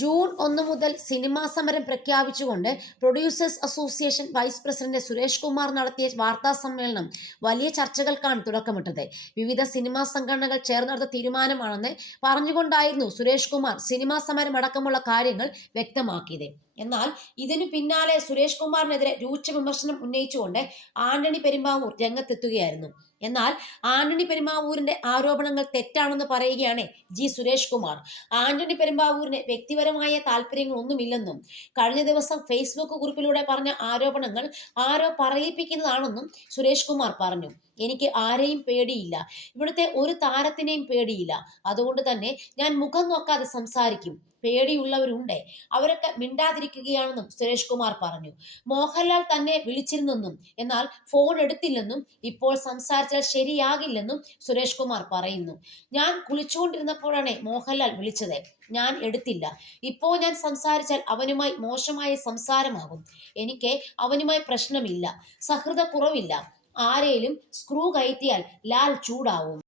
June 1 മുതൽ cinema സമരം പ്രഖ്യാപിച്ചുകൊണ്ട് producers association vice president Suresh Kumar നടത്തിയ വാർത്താ സമ്മേളനം വലിയ ചർച്ചകൾക്കാണ് തുടക്കമിട്ടത്. വിവിധ സിനിമാ സംഘടനകൾ ചേർന്നെടുത്ത തീരുമാനമാണെന്ന് പറഞ്ഞുകൊണ്ടായിരുന്നു സുരേഷ് കുമാർ സിനിമാ സമരം അടക്കമുള്ള കാര്യങ്ങൾ വ്യക്തമാക്കിയത്. എന്നാൽ ഇതിനു പിന്നാലെ സുരേഷ് കുമാറിനെതിരെ രൂക്ഷ വിമർശനം ഉന്നയിച്ചുകൊണ്ട് ആന്റണി പെരുമ്പാവൂർ രംഗത്തെത്തുകയായിരുന്നു. എന്നാൽ ആന്റണി പെരുമ്പാവൂരിന്റെ ആരോപണങ്ങൾ തെറ്റാണെന്ന് പറയുകയാണ് സുരേഷ് കുമാർ. ആന്റണി പെരുമ്പാവൂരിന് വ്യക്തിപരമായ താല്പര്യങ്ങളൊന്നുമില്ലെന്നും കഴിഞ്ഞ ദിവസം ഫേസ്ബുക്ക് കുറിപ്പിലൂടെ പറഞ്ഞ ആരോപണങ്ങൾ ആരോ പറയിപ്പിക്കുന്നതാണെന്നും സുരേഷ് കുമാർ പറഞ്ഞു. എനിക്ക് ആരെയും പേടിയില്ല, ഇവിടുത്തെ ഒരു താരത്തിനെയും പേടിയില്ല, അതുകൊണ്ട് തന്നെ ഞാൻ മുഖം നോക്കാതെ സംസാരിക്കും. പേടിയുള്ളവരുണ്ട്, അവരൊക്കെ മിണ്ടാതിരിക്കുകയാണെന്നും സുരേഷ് കുമാർ പറഞ്ഞു. മോഹൻലാൽ തന്നെ വിളിച്ചിരുന്നെന്നും എന്നാൽ ഫോൺ എടുത്തില്ലെന്നും ഇപ്പോൾ സംസാരിച്ചാൽ ശരിയാകില്ലെന്നും സുരേഷ് കുമാർ പറയുന്നു. ഞാൻ കുളിച്ചുകൊണ്ടിരുന്നപ്പോഴാണ് മോഹൻലാൽ വിളിച്ചത്, ഞാൻ എടുത്തില്ല. ഇപ്പോൾ ഞാൻ സംസാരിച്ചാൽ അവനുമായി മോശമായ സംസാരമാകും. എനിക്ക് അവനുമായി പ്രശ്നമില്ല, സഹൃദ കുറവില്ല. ആരേലും സ്ക്രൂ കയറ്റിയാൽ ലാൽ ചൂടാവും.